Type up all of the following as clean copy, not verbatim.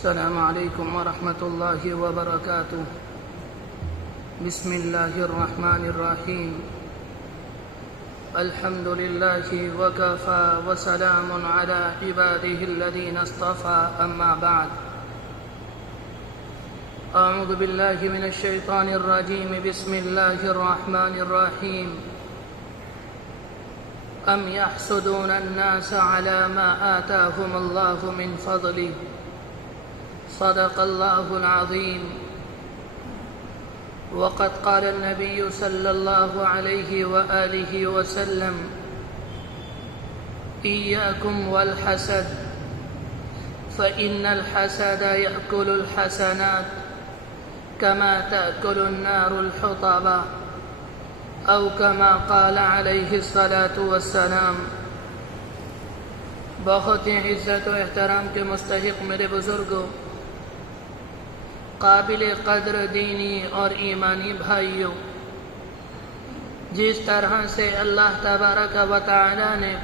السلام عليكم ورحمة الله وبركاته. بسم الله الرحمن الرحيم. الحمد لله وكفى وسلام على عباده الذين اصطفى. أما بعد، أعوذ بالله من الشيطان الرجيم. بسم الله الرحمن الرحيم. أم يحسدون الناس على ما آتاهم الله من فضله. صدق الله العظيم. وقد قال النبي صلى الله عليه وآله وسلم: إياكم والحسد فإن الحسد يأكل الحسنات كما تأكل النار الحطب، أو كما قال عليه الصلاة والسلام. بہت ہی عزت و احترام کے مستحق میرے بزرگوں، قابل قدر دینی اور ایمانی بھائیوں، جس طرح سے اللہ تبارک و تعالی نے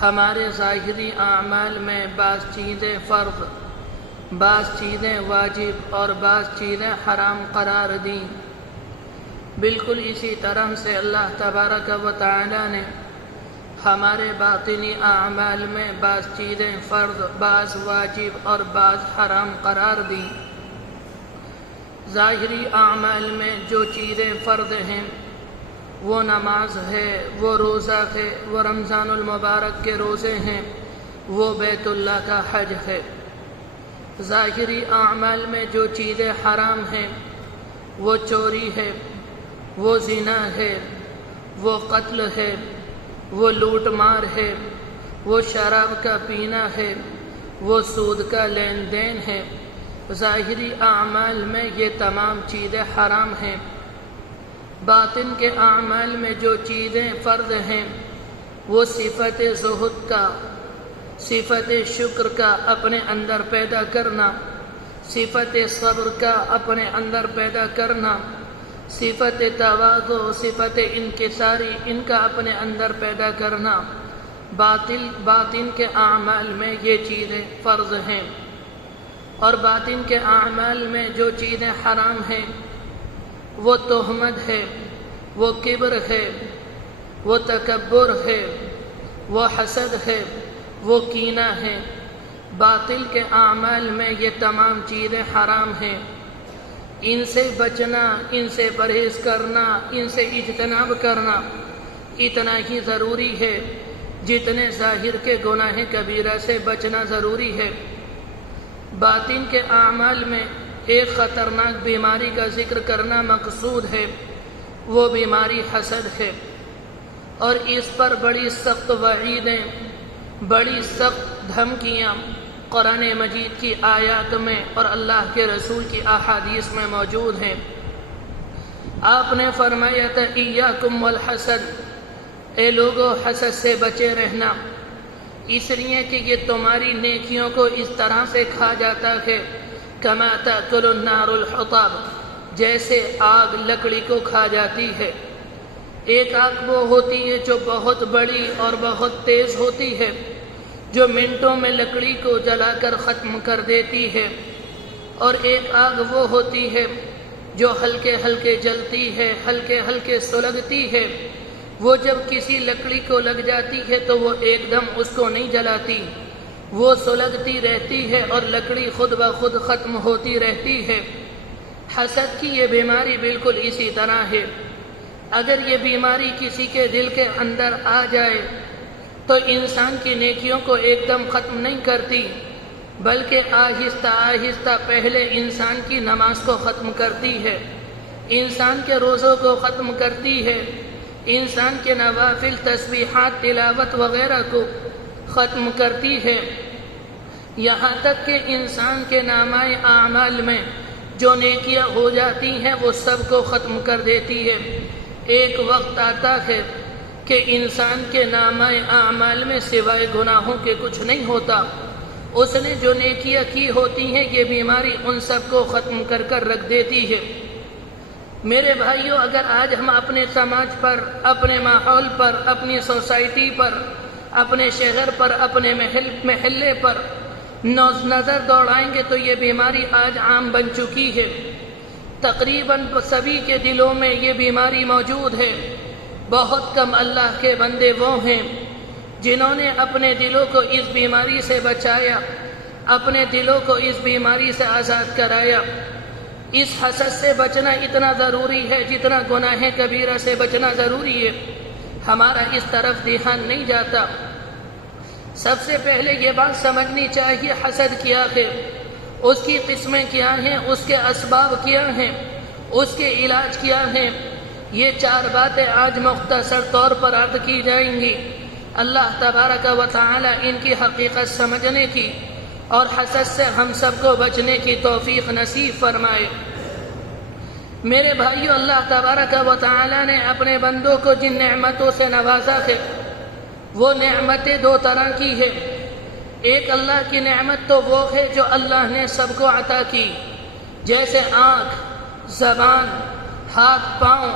ہمارے ظاہری اعمال میں بعض چیزیں فرض، بعض چیزیں واجب اور بعض چیزیں حرام قرار دیں، بالکل اسی طرح سے اللہ تبارک و تعالی نے ہمارے باطنی اعمال میں بعض چیزیں فرض، بعض واجب اور بعض حرام قرار دیں۔ ظاہری اعمال میں جو چیزیں فرض ہیں وہ نماز ہے، وہ روزہ ہے، وہ رمضان المبارک کے روزے ہیں، وہ بیت اللہ کا حج ہے۔ ظاہری اعمال میں جو چیزیں حرام ہیں وہ چوری ہے، وہ زنا ہے، وہ قتل ہے، وہ لوٹ مار ہے، وہ شراب کا پینا ہے، وہ سود کا لین دین ہے۔ ظاہری اعمال میں یہ تمام چیزیں حرام ہیں۔ باطن کے اعمال میں جو چیزیں فرض ہیں وہ صفت زہد کا، صفت شکر کا اپنے اندر پیدا کرنا، صفت صبر کا اپنے اندر پیدا کرنا، صفت تواضع، صفت انکساری، ان کا اپنے اندر پیدا کرنا۔ باطن کے اعمال میں یہ چیزیں فرض ہیں۔ اور باطن کے اعمال میں جو چیزیں حرام ہیں وہ تہمت ہے، وہ کبر ہے، وہ تکبر ہے، وہ حسد ہے، وہ کینہ ہے۔ باطل کے اعمال میں یہ تمام چیزیں حرام ہیں۔ ان سے بچنا، ان سے پرہیز کرنا، ان سے اجتناب کرنا اتنا ہی ضروری ہے جتنے ظاہر کے گناہ کبیرہ سے بچنا ضروری ہے۔ باطن کے اعمال میں ایک خطرناک بیماری کا ذکر کرنا مقصود ہے، وہ بیماری حسد ہے، اور اس پر بڑی سخت وعیدیں، بڑی سخت دھمکیاں قرآن مجید کی آیات میں اور اللہ کے رسول کی احادیث میں موجود ہیں۔ آپ نے فرمایا تھا: ایاکم والحسد، اے لوگو حسد سے بچے رہنا، اس لیے کہ یہ تمہاری نیکیوں کو اس طرح سے کھا جاتا ہے کما تأکل النار الحطب، جیسے آگ لکڑی کو کھا جاتی ہے۔ ایک آگ وہ ہوتی ہے جو بہت بڑی اور بہت تیز ہوتی ہے، جو منٹوں میں لکڑی کو جلا کر ختم کر دیتی ہے، اور ایک آگ وہ ہوتی ہے جو ہلکے ہلکے جلتی ہے، ہلکے ہلکے سلگتی ہے۔ وہ جب کسی لکڑی کو لگ جاتی ہے تو وہ ایک دم اس کو نہیں جلاتی، وہ سلگتی رہتی ہے اور لکڑی خود بخود ختم ہوتی رہتی ہے۔ حسد کی یہ بیماری بالکل اسی طرح ہے۔ اگر یہ بیماری کسی کے دل کے اندر آ جائے تو انسان کی نیکیوں کو ایک دم ختم نہیں کرتی، بلکہ آہستہ آہستہ پہلے انسان کی نماز کو ختم کرتی ہے، انسان کے روزوں کو ختم کرتی ہے، انسان کے نوافل، تسبیحات، تلاوت وغیرہ کو ختم کرتی ہے، یہاں تک کہ انسان کے نامۂ اعمال میں جو نیکیاں ہو جاتی ہیں وہ سب کو ختم کر دیتی ہے۔ ایک وقت آتا ہے کہ انسان کے نامۂ اعمال میں سوائے گناہوں کے کچھ نہیں ہوتا۔ اس نے جو نیکیاں کی ہوتی ہیں یہ بیماری ان سب کو ختم کر کر رکھ دیتی ہے۔ میرے بھائیوں، اگر آج ہم اپنے سماج پر، اپنے ماحول پر، اپنی سوسائٹی پر، اپنے شہر پر، اپنے محلے پر نظر دوڑائیں گے تو یہ بیماری آج عام بن چکی ہے، تقریباً سبھی کے دلوں میں یہ بیماری موجود ہے۔ بہت کم اللہ کے بندے وہ ہیں جنہوں نے اپنے دلوں کو اس بیماری سے بچایا، اپنے دلوں کو اس بیماری سے آزاد کرایا۔ اس حسد سے بچنا اتنا ضروری ہے جتنا گناہ کبیرہ سے بچنا ضروری ہے۔ ہمارا اس طرف دھیان نہیں جاتا۔ سب سے پہلے یہ بات سمجھنی چاہیے حسد کیا ہے، اس کی قسمیں کیا ہیں، اس کے اسباب کیا ہیں، اس کے علاج کیا ہیں۔ یہ 4 باتیں آج مختصر طور پر عرض کی جائیں گی۔ اللہ تبارک و تعالی ان کی حقیقت سمجھنے کی اور حسد سے ہم سب کو بچنے کی توفیق نصیب فرمائے۔ میرے بھائیو، اللہ تبارک و تعالی نے اپنے بندوں کو جن نعمتوں سے نوازا ہے وہ نعمتیں 2 طرح کی ہے۔ ایک اللہ کی نعمت تو وہ ہے جو اللہ نے سب کو عطا کی، جیسے آنکھ، زبان، ہاتھ پاؤں،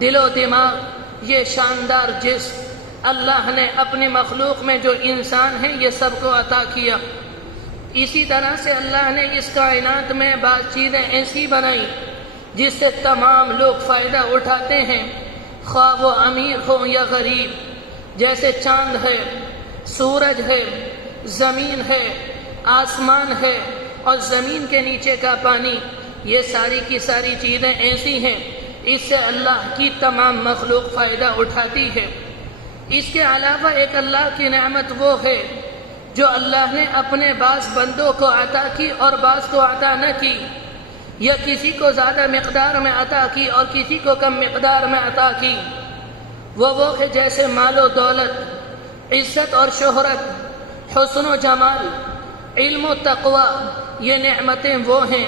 دل و دماغ، یہ شاندار جسم اللہ نے اپنی مخلوق میں جو انسان ہیں یہ سب کو عطا کیا۔ اسی طرح سے اللہ نے اس کائنات میں بعض چیزیں ایسی بنائی جس سے تمام لوگ فائدہ اٹھاتے ہیں، خواہ وہ امیر ہو یا غریب، جیسے چاند ہے، سورج ہے، زمین ہے، آسمان ہے اور زمین کے نیچے کا پانی، یہ ساری کی ساری چیزیں ایسی ہیں اس سے اللہ کی تمام مخلوق فائدہ اٹھاتی ہے۔ اس کے علاوہ ایک اللہ کی نعمت وہ ہے جو اللہ نے اپنے بعض بندوں کو عطا کی اور بعض کو عطا نہ کی، یا کسی کو زیادہ مقدار میں عطا کی اور کسی کو کم مقدار میں عطا کی۔ وہ ہے جیسے مال و دولت، عزت اور شہرت، حسن و جمال، علم و تقوی، یہ نعمتیں وہ ہیں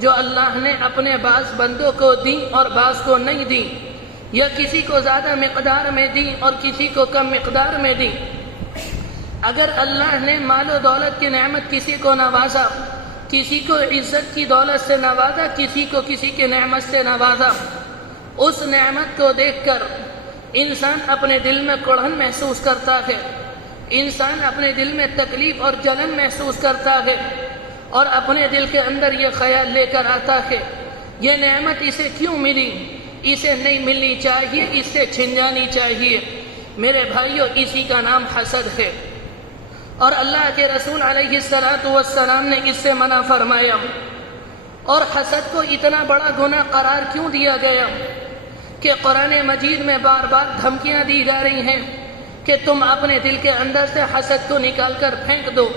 جو اللہ نے اپنے بعض بندوں کو دیں اور بعض کو نہیں دیں، یا کسی کو زیادہ مقدار میں دیں اور کسی کو کم مقدار میں دیں۔ اگر اللہ نے مال و دولت کی نعمت کسی کو نوازا، کسی کو عزت کی دولت سے نوازا، کسی کو کسی کی نعمت سے نوازا، اس نعمت کو دیکھ کر انسان اپنے دل میں کڑھن محسوس کرتا ہے، انسان اپنے دل میں تکلیف اور جلن محسوس کرتا ہے اور اپنے دل کے اندر یہ خیال لے کر آتا ہے یہ نعمت اسے کیوں ملی، اسے نہیں ملنی چاہیے، اس سے چھن جانی چاہیے۔ میرے بھائیو، اسی کا نام حسد ہے، اور اللہ کے رسول علیہ السلام نے اس سے منع فرمایا۔ اور حسد کو اتنا بڑا گناہ قرار کیوں دیا گیا کہ قرآن مجید میں بار بار دھمکیاں دی جا رہی ہیں کہ تم اپنے دل کے اندر سے حسد کو نکال کر پھینک دو۔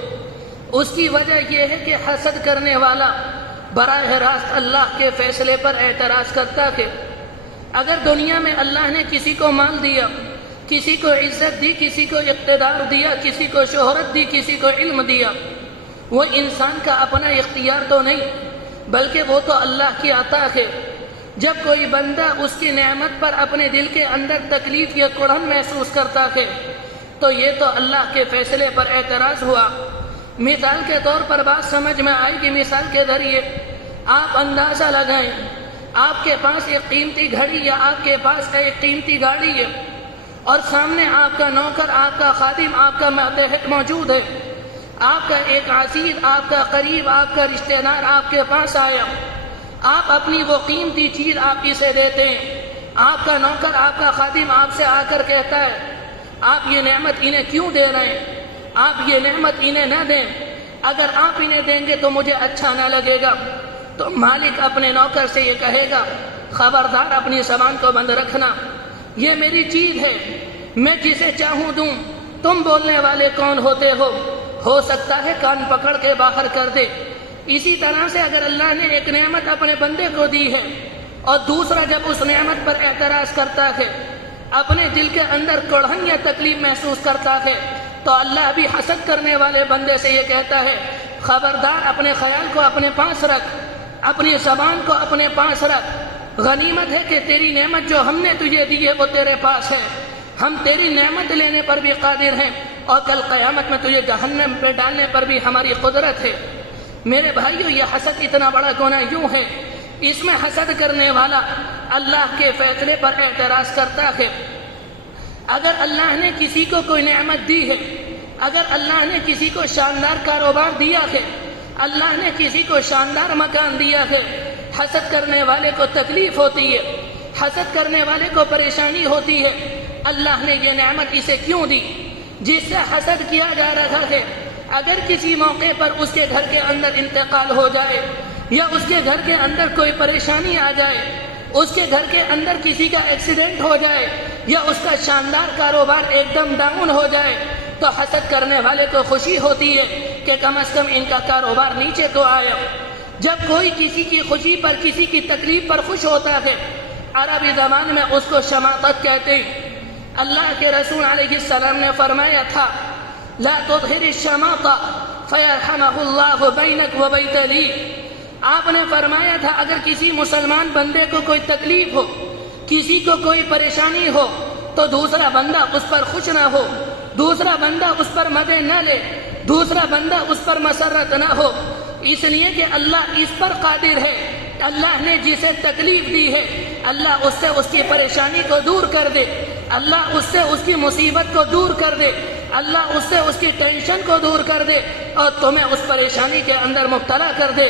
اس کی وجہ یہ ہے کہ حسد کرنے والا براہ راست اللہ کے فیصلے پر اعتراض کرتا ہے۔ اگر دنیا میں اللہ نے کسی کو مال دیا، کسی کو عزت دی، کسی کو اقتدار دیا، کسی کو شہرت دی، کسی کو علم دیا، وہ انسان کا اپنا اختیار تو نہیں بلکہ وہ تو اللہ کی عطا ہے۔ جب کوئی بندہ اس کی نعمت پر اپنے دل کے اندر تکلیف یا کڑھن محسوس کرتا ہے تو یہ تو اللہ کے فیصلے پر اعتراض ہوا۔ مثال کے طور پر بات سمجھ میں آئے گی، مثال کے ذریعے آپ اندازہ لگائیں، آپ کے پاس ایک قیمتی گھڑی یا آپ کے پاس ایک قیمتی گاڑی ہے اور سامنے آپ کا نوکر، آپ کا خادم، آپ کا ماتحت موجود ہے، آپ کا ایک عزیز، آپ کا قریب، آپ کا رشتہ دار آپ کے پاس آیا، آپ اپنی وہ قیمتی چیز آپ اسے دیتے ہیں، آپ کا نوکر، آپ کا خادم آپ سے آ کر کہتا ہے آپ یہ نعمت انہیں کیوں دے رہے ہیں، آپ یہ نعمت انہیں نہ دیں، اگر آپ انہیں دیں گے تو مجھے اچھا نہ لگے گا۔ تو مالک اپنے نوکر سے یہ کہے گا خبردار اپنی زبان کو بند رکھنا، یہ میری چیز ہے، میں جسے چاہوں دوں، تم بولنے والے کون ہوتے ہو سکتا ہے کان پکڑ کے باہر کر دے۔ اسی طرح سے اگر اللہ نے ایک نعمت اپنے بندے کو دی ہے اور دوسرا جب اس نعمت پر اعتراض کرتا ہے، اپنے دل کے اندر کڑھن یا تکلیف محسوس کرتا ہے، تو اللہ بھی حسد کرنے والے بندے سے یہ کہتا ہے خبردار اپنے خیال کو اپنے پاس رکھ، اپنی زبان کو اپنے پاس رکھ، غنیمت ہے کہ تیری نعمت جو ہم نے تجھے دی ہے وہ تیرے پاس ہے، ہم تیری نعمت لینے پر بھی قادر ہیں اور کل قیامت میں تجھے جہنم پہ ڈالنے پر بھی ہماری قدرت ہے۔ میرے بھائیو، یہ حسد اتنا بڑا گناہ یوں ہے، اس میں حسد کرنے والا اللہ کے فیصلے پر اعتراض کرتا ہے۔ اگر اللہ نے کسی کو کوئی نعمت دی ہے، اگر اللہ نے کسی کو شاندار کاروبار دیا ہے، اللہ نے کسی کو شاندار مکان دیا ہے، حسد کرنے والے کو تکلیف ہوتی ہے، حسد کرنے والے کو پریشانی ہوتی ہے، اللہ نے یہ نعمت اسے کیوں دی؟ جس سے حسد کیا جا رہا ہے، اگر کسی موقع پر اس کے گھر کے اندر انتقال ہو جائے یا اس کے گھر کے اندر کوئی پریشانی آ جائے، اس کے گھر کے اندر کسی کا ایکسیڈنٹ ہو جائے یا اس کا شاندار کاروبار ایک دم ڈاؤن ہو جائے، تو حسد کرنے والے کو خوشی ہوتی ہے کہ کم از کم ان کا کاروبار نیچے کو آیا۔ جب کوئی کسی کی خوشی پر، کسی کی تکلیف پر خوش ہوتا ہے، عربی زبان میں اس کو شماطت کہتے ہیں۔ اللہ کے رسول علیہ السلام نے فرمایا تھا، لا تظہر الشماطہ فیرحمہ اللہ بینک و بیت لی۔ آپ نے فرمایا تھا اگر کسی مسلمان بندے کو کوئی تکلیف ہو، کسی کو کوئی پریشانی ہو، تو دوسرا بندہ اس پر خوش نہ ہو، دوسرا بندہ اس پر مزے نہ لے، دوسرا بندہ اس پر مسرت نہ ہو، اس لیے کہ اللہ اس پر قادر ہے۔ اللہ نے جسے تکلیف دی ہے، اللہ اس سے اس کی پریشانی کو دور کر دے، اللہ اس سے اس کی مصیبت کو دور کر دے، اللہ اس سے اس کی ٹینشن کو دور کر دے اور تمہیں اس پریشانی کے اندر مبتلا کر دے۔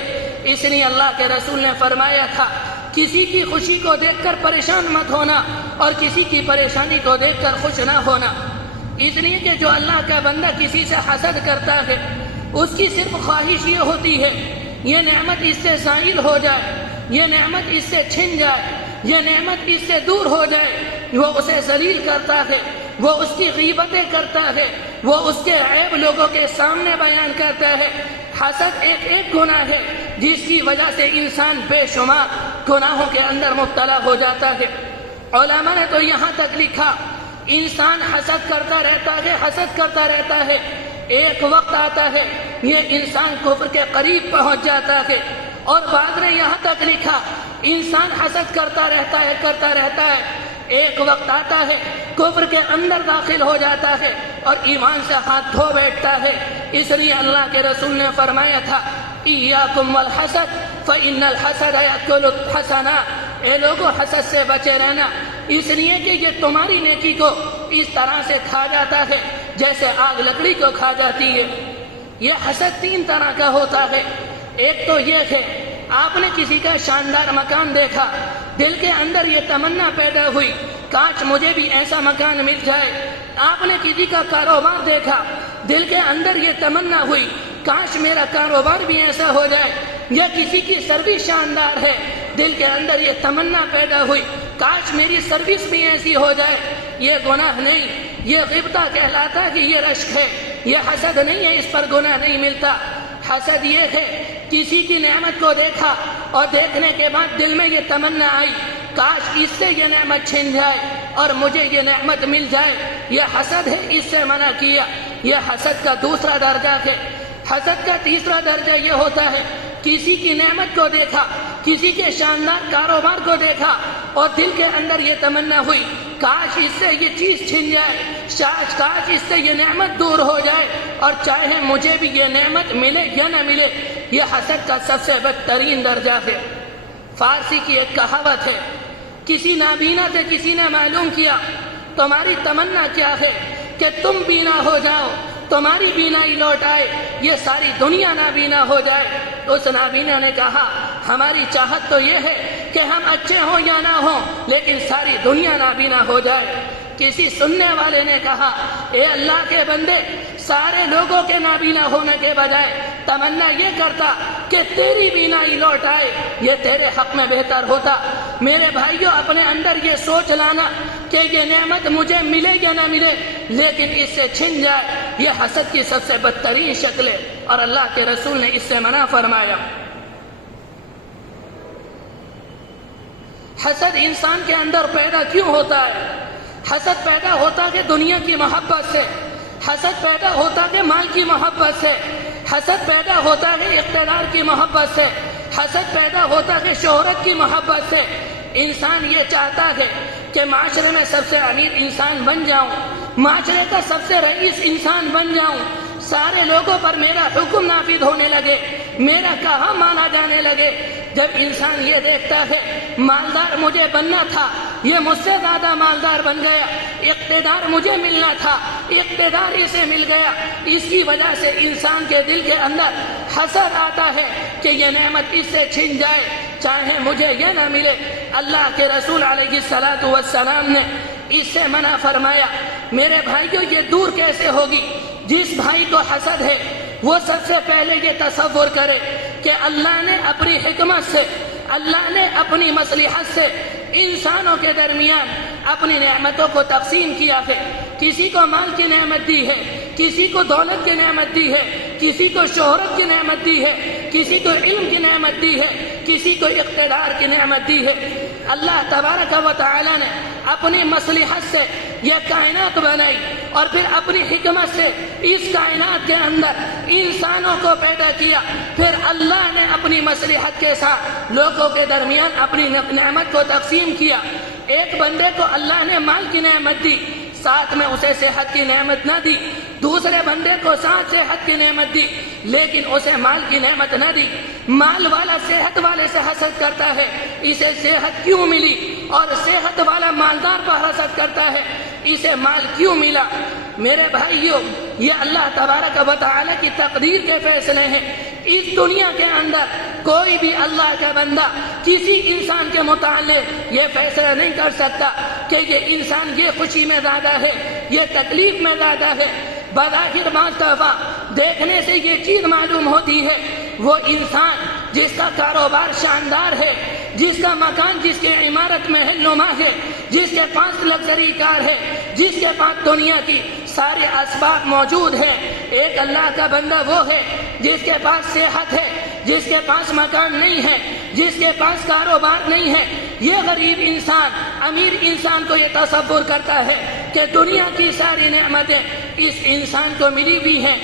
اس لیے اللہ کے رسول نے فرمایا تھا، کسی کی خوشی کو دیکھ کر پریشان مت ہونا اور کسی کی پریشانی کو دیکھ کر خوش نہ ہونا۔ اس لیے کہ جو اللہ کا بندہ کسی سے حسد کرتا ہے، اس کی صرف خواہش یہ ہوتی ہے یہ نعمت اس سے زائل ہو جائے، یہ نعمت اس سے چھن جائے، یہ نعمت اس سے دور ہو جائے۔ وہ اسے ذلیل کرتا ہے، وہ اس کی غیبتیں کرتا ہے، وہ اس کے عیب لوگوں کے سامنے بیان کرتا ہے۔ حسد ایک گناہ ہے جس کی وجہ سے انسان بے شمار گناہوں کے اندر مبتلا ہو جاتا ہے۔ علماء نے تو یہاں تک لکھا، انسان حسد کرتا رہتا ہے، حسد کرتا رہتا ہے، ایک وقت آتا ہے یہ انسان کفر کے قریب پہنچ جاتا ہے۔ اور بعد نے یہاں تک لکھا، انسان حسد کرتا رہتا ہے، ایک وقت آتا ہے کفر کے اندر داخل ہو جاتا ہے اور ایمان سے ہاتھ دھو بیٹھتا ہے۔ اس لیے اللہ کے رسول نے فرمایا تھا، ایاکم والحسد فإن الحسد یأکل الحسنات۔ اے لوگوں، حسد سے بچے رہنا، اس لیے کہ یہ تمہاری نیکی کو اس طرح سے کھا جاتا ہے جیسے آگ لکڑی کو کھا جاتی ہے۔ یہ حسد 3 طرح کا ہوتا ہے۔ ایک تو یہ ہے، آپ نے کسی کا شاندار مکان دیکھا، دل کے اندر یہ تمنا پیدا ہوئی، کاش مجھے بھی ایسا مکان مل جائے۔ آپ نے کسی کا کاروبار دیکھا، دل کے اندر یہ تمنا ہوئی، کاش میرا کاروبار بھی ایسا ہو جائے۔ یا کسی کی سروس شاندار ہے، دل کے اندر یہ تمنا پیدا ہوئی، کاش میری سروس بھی ایسی ہو جائے۔ یہ گناہ نہیں، یہ غبطہ کہلاتا ہے کہ یہ رشک ہے، یہ حسد نہیں ہے، اس پر گناہ نہیں ملتا۔ حسد یہ ہے، کسی کی نعمت کو دیکھا اور دیکھنے کے بعد دل میں یہ تمنا آئی، کاش اس سے یہ نعمت چھن جائے اور مجھے یہ نعمت مل جائے۔ یہ حسد ہے، اس سے منع کیا۔ یہ حسد کا دوسرا درجہ ہے۔ حسد کا تیسرا درجہ یہ ہوتا ہے، کسی کی نعمت کو دیکھا، کسی کے شاندار کاروبار کو دیکھا اور دل کے اندر یہ تمنا ہوئی، کاش اس سے یہ چیز چھن جائے، کاش اس سے یہ نعمت دور ہو جائے، اور چاہے مجھے بھی یہ نعمت ملے یا نہ ملے۔ یہ حسد کا سب سے بدترین درجہ ہے۔ فارسی کی ایک کہاوت ہے، کسی نابینا سے کسی نے معلوم کیا تمہاری تمنا کیا ہے کہ تم بینا ہو جاؤ، تمہاری بینائی لوٹ آئے، یہ ساری دنیا نابینا ہو جائے۔ اس نابینا نے کہا، ہماری چاہت تو یہ ہے کہ ہم اچھے ہوں یا نہ ہوں، لیکن ساری دنیا نابینا ہو جائے۔ کسی سننے والے نے کہا، اے اللہ کے بندے، سارے لوگوں کے نابینا ہونے کے بجائے تمنا یہ کرتا کہ تیری بینائی لوٹ آئے، یہ تیرے حق میں بہتر ہوتا۔ میرے بھائیوں، اپنے اندر یہ سوچ لانا کہ یہ نعمت مجھے ملے یا نہ ملے، لیکن اس سے چھن جائے، یہ حسد کی سب سے بدترین شکل ہے، اور اللہ کے رسول نے اس سے منع فرمایا۔ حسد انسان کے اندر پیدا کیوں ہوتا ہے؟ حسد پیدا ہوتا ہے دنیا کی محبت سے، حسد پیدا ہوتا ہے مال کی محبت سے، حسد پیدا ہوتا ہے اقتدار کی محبت سے، حسد پیدا ہوتا ہے شہرت کی محبت سے۔ انسان یہ چاہتا ہے کہ معاشرے میں سب سے امیر انسان بن جاؤں، معاشرے کا سب سے رئیس انسان بن جاؤں، سارے لوگوں پر میرا حکم نافذ ہونے لگے، میرا کہا مانا جانے لگے۔ جب انسان یہ دیکھتا ہے مالدار مجھے بننا تھا، یہ مجھ سے زیادہ مالدار بن گیا، اقتدار مجھے ملنا تھا، اقتدار اسے مل گیا۔ اس کی وجہ سے انسان کے دل کے اندر حسد آتا ہے کہ یہ نعمت اس سے چھن جائے، چاہے مجھے یہ نہ ملے۔ اللہ کے رسول علیہ السلام نے اس سے منع فرمایا۔ میرے بھائیوں، یہ دور کیسے ہوگی؟ جس بھائی کو حسد ہے وہ سب سے پہلے یہ تصور کرے کہ اللہ نے اپنی حکمت سے، اللہ نے اپنی مصلحت سے انسانوں کے درمیان اپنی نعمتوں کو تقسیم کیا ہے۔ کسی کو مال کی نعمت دی ہے، کسی کو دولت کی نعمت دی ہے، کسی کو شہرت کی نعمت دی ہے، کسی کو علم کی نعمت دی ہے، کسی کو اقتدار کی نعمت دی ہے۔ اللہ تبارک و تعالی نے اپنی مصلحت سے یہ کائنات بنائی اور پھر اپنی حکمت سے اس کائنات کے اندر انسانوں کو پیدا کیا۔ پھر اللہ نے اپنی مصلحت کے ساتھ لوگوں کے درمیان اپنی نعمت کو تقسیم کیا۔ ایک بندے کو اللہ نے مال کی نعمت دی، ساتھ میں اسے صحت کی نعمت نہ دی۔ دوسرے بندے کو ساتھ صحت کی نعمت دی لیکن اسے مال کی نعمت نہ دی۔ مال والا صحت والے سے حسد کرتا ہے، اسے صحت کیوں ملی، اور صحت والا مالدار پر حسد کرتا ہے، اسے مال کیوں ملا۔ میرے بھائیوں، یہ اللہ تبارک و تعالی کی تقدیر کے فیصلے ہیں۔ اس دنیا کے اندر کوئی بھی اللہ کا بندہ کسی انسان کے متعلق یہ فیصلہ نہیں کر سکتا کہ یہ انسان یہ خوشی میں زیادہ ہے، یہ تکلیف میں زیادہ ہے۔ بظاہر بعض دفعہ دیکھنے سے یہ چیز معلوم ہوتی ہے، وہ انسان جس کا کاروبار شاندار ہے، جس کا مکان، جس کے عمارت محل نما ہے، جس کے پاس لگژری کار ہے، جس کے پاس دنیا کی سارے اسباب موجود ہیں۔ ایک اللہ کا بندہ وہ ہے جس کے پاس صحت ہے، جس کے پاس مکان نہیں ہے، جس کے پاس کاروبار نہیں ہے۔ یہ غریب انسان امیر انسان کو یہ تصور کرتا ہے کہ دنیا کی ساری نعمتیں اس انسان کو ملی ہوئی ہیں۔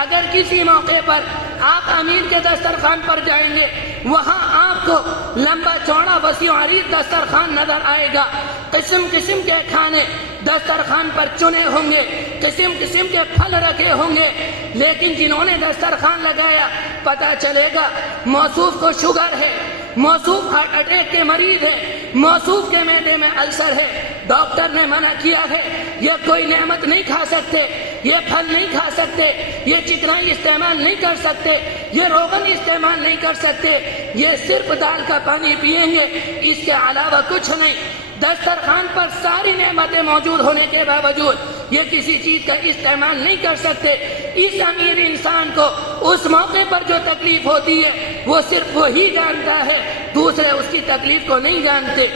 اگر کسی موقع پر آپ امیر کے دسترخوان پر جائیں گے، وہاں آپ کو لمبا چوڑا وسیع عریض دسترخوان نظر آئے گا، قسم قسم کے کھانے دسترخوان پر چنے ہوں گے، قسم قسم کے پھل رکھے ہوں گے، لیکن جنہوں نے دسترخوان لگایا پتہ چلے گا موصوف کو شوگر ہے، موصوف ہارٹ اٹیک کے مریض ہے، موصوف کے معدے میں السر ہے، ڈاکٹر نے منع کیا ہے، یہ کوئی نعمت نہیں کھا سکتے، یہ پھل نہیں کھا سکتے، یہ چکنائی استعمال نہیں کر سکتے، یہ روغن استعمال نہیں کر سکتے، یہ صرف دال کا پانی پئیں گے، اس کے علاوہ کچھ نہیں۔ دسترخوان پر ساری نعمتیں موجود ہونے کے باوجود یہ کسی چیز کا استعمال نہیں کر سکتے۔ اس امیر انسان کو اس موقع پر جو تکلیف ہوتی ہے وہ صرف وہی جانتا ہے، دوسرے اس کی تکلیف کو نہیں جانتے۔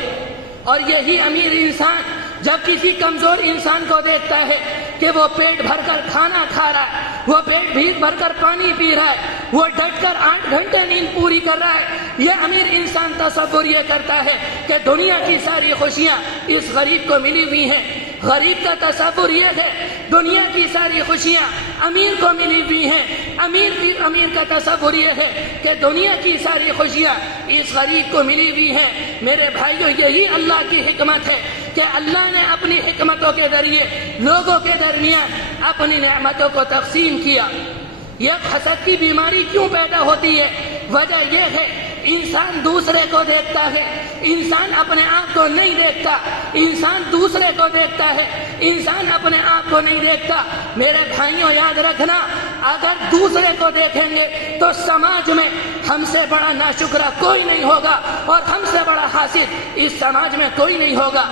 اور یہی امیر انسان جب کسی کمزور انسان کو دیکھتا ہے کہ وہ پیٹ بھر کر کھانا کھا رہا ہے، وہ پیٹ بھر کر پانی پی رہا ہے، وہ ڈٹ کر 8 گھنٹے نیند پوری کر رہا ہے، یہ امیر انسان تصور یہ کرتا ہے کہ دنیا کی ساری خوشیاں اس غریب کو ملی ہوئی ہیں۔ غریب کا تصور یہ ہے دنیا کی ساری خوشیاں امیر کو ملی ہوئی ہیں۔ امیر کا تصور یہ ہے کہ دنیا کی ساری خوشیاں اس غریب کو ملی ہوئی ہیں۔ میرے بھائیو، یہی اللہ کی حکمت ہے کہ اللہ نے اپنی حکمتوں کے ذریعے لوگوں کے درمیان اپنی نعمتوں کو تقسیم کیا۔ یہ حسد کی بیماری کیوں پیدا ہوتی ہے؟ وجہ یہ ہے انسان دوسرے کو دیکھتا ہے، انسان اپنے آپ کو نہیں دیکھتا، انسان دوسرے کو دیکھتا ہے، انسان اپنے آپ کو نہیں دیکھتا۔ میرے بھائیوں، یاد رکھنا، اگر دوسرے کو دیکھیں گے تو سماج میں ہم سے بڑا ناشکرا کوئی نہیں ہوگا اور ہم سے بڑا حاسد اس سماج میں کوئی نہیں ہوگا۔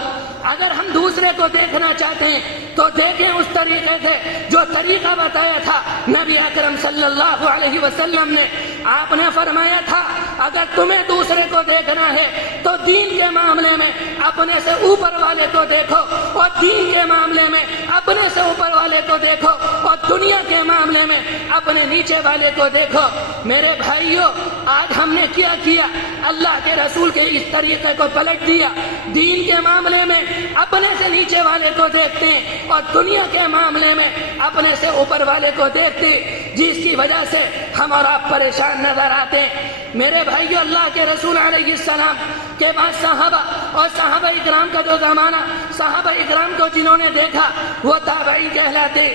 اگر ہم دوسرے کو دیکھنا چاہتے ہیں تو دیکھیں اس طریقے سے جو طریقہ بتایا تھا نبی اکرم صلی اللہ علیہ وسلم نے۔ آپ نے فرمایا تھا اگر تمہیں دوسرے کو دیکھنا ہے تو دین کے معاملے میں اپنے سے اوپر والے کو دیکھو، اور دین کے معاملے میں اپنے سے اوپر والے کو دیکھو، اور دنیا کے معاملے میں اپنے نیچے والے کو دیکھو۔ میرے بھائیوں، آج ہم نے کیا کیا؟ اللہ کے رسول کے اس طریقے کو پلٹ دیا۔ دین کے معاملے میں اپنے سے نیچے والے کو دیکھتے ہیں اور دنیا کے معاملے میں اپنے سے اوپر والے کو دیکھتے ہیں، جس کی وجہ سے ہم اور آپ پریشان نظر آتے ہیں۔ میرے بھائیو، اللہ کے رسول علیہ السلام کے بعد صحابہ اور صحابہ اکرام کا جو زمانہ، صحابہ اکرام کو جنہوں نے دیکھا وہ تابعین کہلاتے۔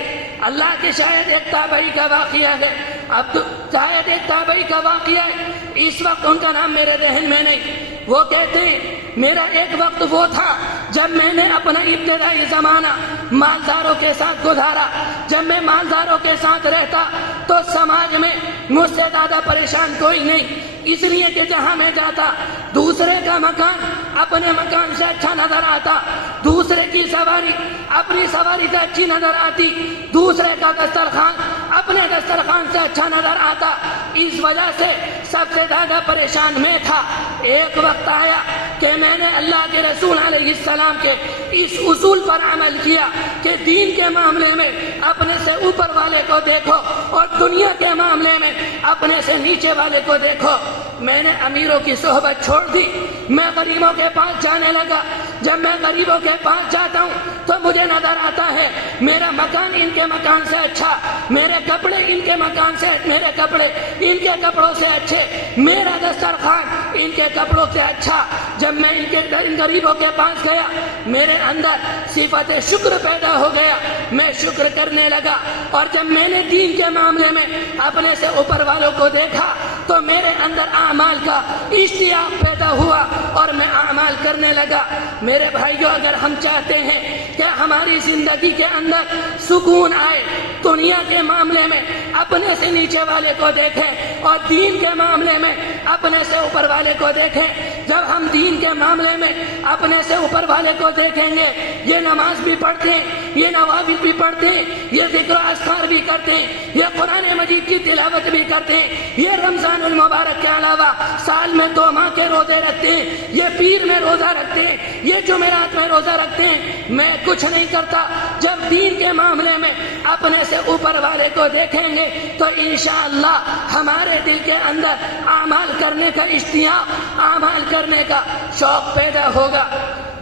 اللہ کے شاید ایک تابعی کا واقعہ ہے، اب شاید ایک تابعی کا واقعہ ہے، اس وقت ان کا نام میرے ذہن میں نہیں۔ وہ کہتے ہیں میرا ایک وقت وہ تھا جب میں نے اپنا ابتدائی زمانہ مالداروں کے ساتھ گزارا، جب میں مالداروں کے ساتھ رہتا تو سماج میں مجھ سے زیادہ پریشان کوئی نہیں، اس لیے کہ جہاں میں جاتا دوسرے کا مکان اپنے مکان سے اچھا نظر آتا، دوسرے کی سواری اپنی سواری سے اچھی نظر آتی، دوسرے کا دسترخوان اپنے دسترخوان سے اچھا نظر آتا، اس وجہ سے سب سے زیادہ پریشان میں تھا۔ ایک وقت آیا کہ میں نے اللہ کے رسول علیہ السلام کے اس اصول پر عمل کیا کہ دین کے معاملے میں اپنے سے اوپر والے کو دیکھو اور دنیا کے معاملے میں اپنے سے نیچے والے کو دیکھو۔ میں نے امیروں کی صحبت چھوڑ دی، میں غریبوں کے پاس جانے لگا۔ جب میں غریبوں کے پاس جاتا ہوں تو مجھے نظر آتا ہے میرا مکان ان کے مکان سے اچھا، میرے کپڑے ان کے مکان سے، میرے کپڑے ان کے کپڑوں سے اچھے، میرا دسترخوان ان کے کپڑوں سے اچھا۔ جب میں ان غریبوں کے پاس گیا میرے اندر صفت شکر پیدا ہو گیا، میں شکر کرنے لگا، اور جب میں نے دین کے معاملے میں اپنے سے اوپر والوں کو دیکھا تو میرے اندر اعمال کا اشتیاق پیدا ہوا اور میں اعمال کرنے لگا۔ میرے بھائیوں، اگر ہم چاہتے ہیں کہ ہماری زندگی کے اندر سکون آئے، دنیا کے معاملے میں اپنے سے نیچے والے کو دیکھیں اور دین کے معاملے میں اپنے سے اوپر والے کو دیکھیں۔ جب ہم دین کے معاملے میں اپنے سے اوپر والے کو دیکھیں گے، یہ نماز بھی پڑھتے ہیں، یہ نوافل بھی پڑھتے ہیں، یہ ذکر و اذکار بھی کرتے ہیں، یہ قرآن مجید کی تلاوت بھی کرتے ہیں، یہ رمضان المبارک کے علاوہ سال میں 2 ماہ کے روزے رکھتے ہیں، یہ پیر میں روزہ رکھتے ہیں، یہ جمعرات میں روزہ رکھتے ہیں۔ میں کچھ نہیں کرتا۔ جب دین کے معاملے میں اپنے سے اوپر والے کو دیکھیں گے تو انشاءاللہ ہمارے دل کے اندر اعمال کرنے کا اشتیاق، اعمال کرنے کا شوق پیدا ہوگا۔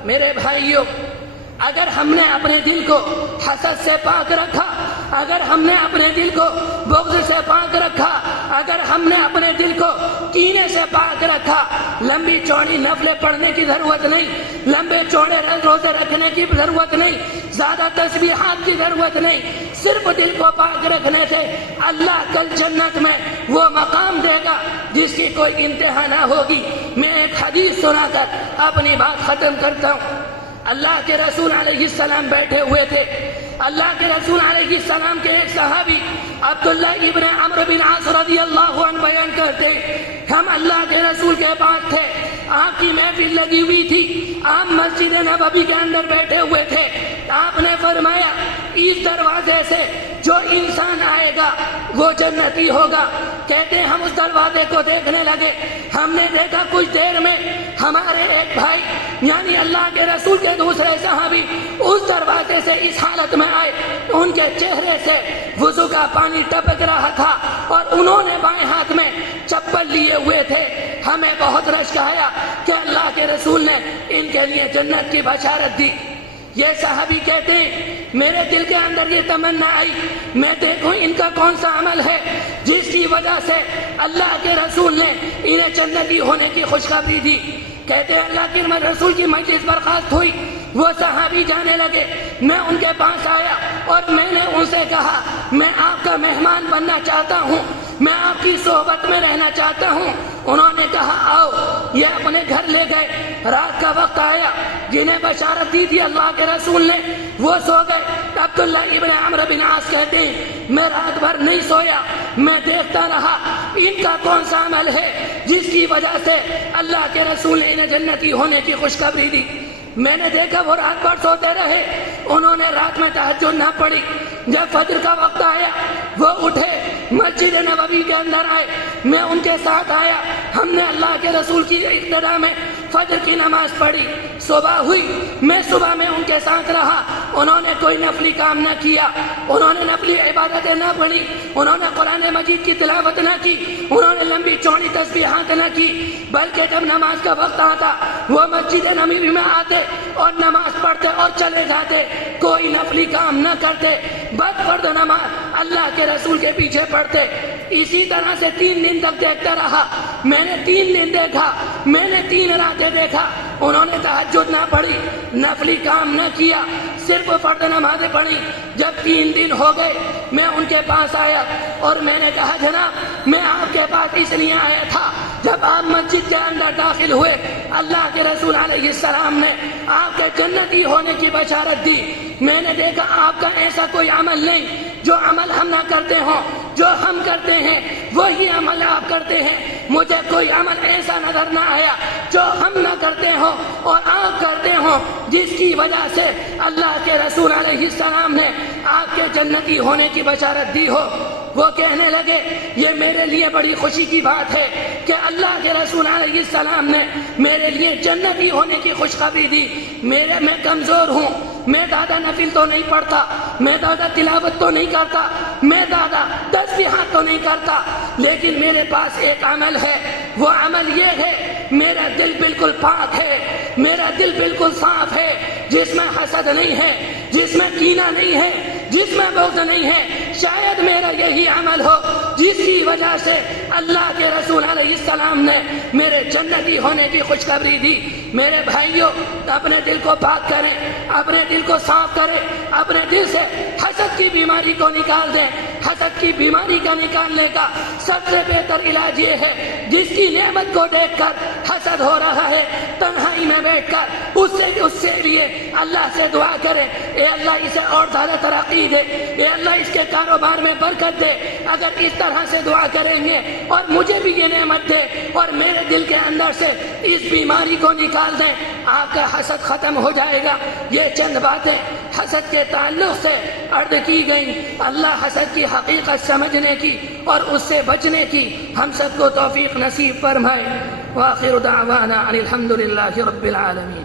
میرے بھائیوں، اگر ہم نے اپنے دل کو حسد سے پاک رکھا، اگر ہم نے اپنے دل کو بغض سے پاک رکھا، اگر ہم نے اپنے دل کو کینے سے پاک رکھا، لمبی چوڑی نفلیں پڑھنے کی ضرورت نہیں، لمبے چوڑے روزے رکھنے کی ضرورت نہیں، زیادہ تسبیحات کی ضرورت نہیں، صرف دل کو پاک رکھنے سے اللہ کل جنت میں وہ مقام دے گا جس کی کوئی انتہا نہ ہوگی۔ میں ایک حدیث سنا کر اپنی بات ختم کرتا ہوں۔ اللہ کے رسول علیہ السلام بیٹھے ہوئے تھے، اللہ کے رسول علیہ السلام کے ایک صحابی عبداللہ ابن عمرو بن عاص رضی اللہ عنہ بیان کرتے، ہم اللہ کے رسول کے پاس تھے، آپ کی محفل لگی ہوئی تھی، آپ مسجد نبوی کے اندر بیٹھے ہوئے تھے، آپ نے فرمایا اس دروازے سے جو انسان آئے گا وہ جنتی ہوگا۔ کہتے ہیں ہم اس دروازے کو دیکھنے لگے، ہم نے دیکھا کچھ دیر میں ہمارے ایک بھائی یعنی اللہ کے رسول کے دوسرے صحابی اس دروازے سے اس حالت میں آئے، ان کے چہرے سے وضو کا پانی ٹپک رہا تھا اور انہوں نے بائیں ہاتھ میں چپل لیے ہوئے تھے۔ ہمیں بہت رشک آیا کہ اللہ کے رسول نے ان کے لیے جنت کی بشارت دی۔ یہ صحابی کہتے ہیں میرے دل کے اندر یہ تمنا آئی میں دیکھوں ان کا کون سا عمل ہے جس کی وجہ سے اللہ کے رسول نے انہیں جنتی ہونے کی خوشخبری دی۔ کہتے ہیں اللہ کے رسول کی مجلس برخاست ہوئی، وہ صحابی جانے لگے، میں ان کے پاس آیا اور میں نے ان سے کہا میں آپ کا مہمان بننا چاہتا ہوں، میں آپ کی صحبت میں رہنا چاہتا ہوں۔ انہوں نے کہا آؤ، یہ اپنے گھر لے گئے۔ رات کا وقت آیا، جنہیں بشارت دی تھی اللہ کے رسول نے وہ سو گئے۔ عبداللہ ابن عمرو بن عاص کہتے ہیں میں رات بھر نہیں سویا، میں دیکھتا رہا ان کا کون سا عمل ہے جس کی وجہ سے اللہ کے رسول نے انہیں جنتی ہونے کی خوشخبری دی۔ میں نے دیکھا وہ رات بھر سوتے رہے، انہوں نے رات میں تہجد نہ پڑھی۔ جب فجر کا وقت آیا وہ اٹھے، مسجد نبوی کے اندر آئے، میں ان کے ساتھ آیا، ہم نے اللہ کے رسول کی اقتداء میں فجر کی نماز پڑھی۔ صبح ہوئی، میں صبح میں ان کے ساتھ رہا، انہوں نے کوئی نفلی کام نہ کیا، انہوں نے نفلی عبادتیں نہ پڑھی، انہوں نے قرآن مجید کی تلاوت نہ کی، انہوں نے لمبی چوڑی تسبیحات نہ کی، بلکہ جب نماز کا وقت آتا وہ مسجد نبوی میں آتے اور نماز پڑھتے اور چلے جاتے، کوئی نفلی کام نہ کرتے۔ بد فرد نماز اللہ کے رسول کے پیچھے پڑھتے. اسی طرح سے 3 دن تک دیکھتا رہا. میں نے 3 دن دیکھا, میں نے 3 راتیں دیکھا. انہوں نے تہجد نہ پڑھی, نفلی کام نہ کیا, صرف فرد نمازیں پڑھی. جب 3 دن ہو گئے میں ان کے پاس آیا اور میں نے کہا جناب میں آپ کے پاس اس لیے آیا تھا, جب آپ مسجد کے اندر داخل ہوئے اللہ کے رسول علیہ السلام نے آپ کے جنتی ہونے کی بشارت دی. میں نے دیکھا آپ کا ایسا کوئی عمل نہیں جو عمل ہم نہ کرتے ہوں, جو ہم کرتے ہیں وہی عمل آپ کرتے ہیں. مجھے کوئی عمل ایسا نظر نہ آیا جو ہم نہ کرتے ہوں اور آپ کرتے ہوں, جس کی وجہ سے اللہ کے رسول علیہ السلام نے آپ کے جنتی ہونے کی بشارت دی ہو. وہ کہنے لگے یہ میرے لیے بڑی خوشی کی بات ہے کہ اللہ کے رسول علیہ السلام نے میرے لیے جنتی ہونے کی خوشخبری دی. میں کمزور ہوں, میں زیادہ نفل تو نہیں پڑھتا, میں زیادہ تلاوت تو نہیں کرتا, میں زیادہ تسبیحات تو نہیں کرتا, لیکن میرے پاس ایک عمل ہے. وہ عمل یہ ہے میرا دل بالکل پاک ہے, میرا دل بالکل صاف ہے, جس میں حسد نہیں ہے, جس میں کینہ نہیں ہے, جس میں بغض نہیں ہے. شاید میرا یہی عمل ہو جس کی وجہ سے اللہ کے رسول علیہ السلام نے میرے جنتی ہونے کی خوشخبری دی. میرے بھائیوں, اپنے دل کو پاک کریں, اپنے دل کو صاف کریں, اپنے دل سے حسد کی بیماری کو نکال دیں. حسد کی بیماری کا نکالنے کا سب سے بہتر علاج یہ ہے جس کی نعمت کو دیکھ کر حسد ہو رہا ہے, تنہائی میں بیٹھ کر اس سے لیے اللہ سے دعا کرے, اے اللہ اسے اور زیادہ ترقی دے, اے اللہ اس کے کاروبار میں برکت دے. اگر اس طرح سے دعا کریں گے اور مجھے بھی یہ نعمت دے اور میرے دل کے اندر سے اس بیماری کو نکال دیں, آپ کا حسد ختم ہو جائے گا. یہ چند باتیں حسد کے تعلق سے عرض کی گئیں. اللہ حسد کی حقیقت سمجھنے کی اور اس سے بچنے کی ہم سب کو توفیق نصیب فرمائے. وآخر دعوانا ان الحمد للہ رب العالمین.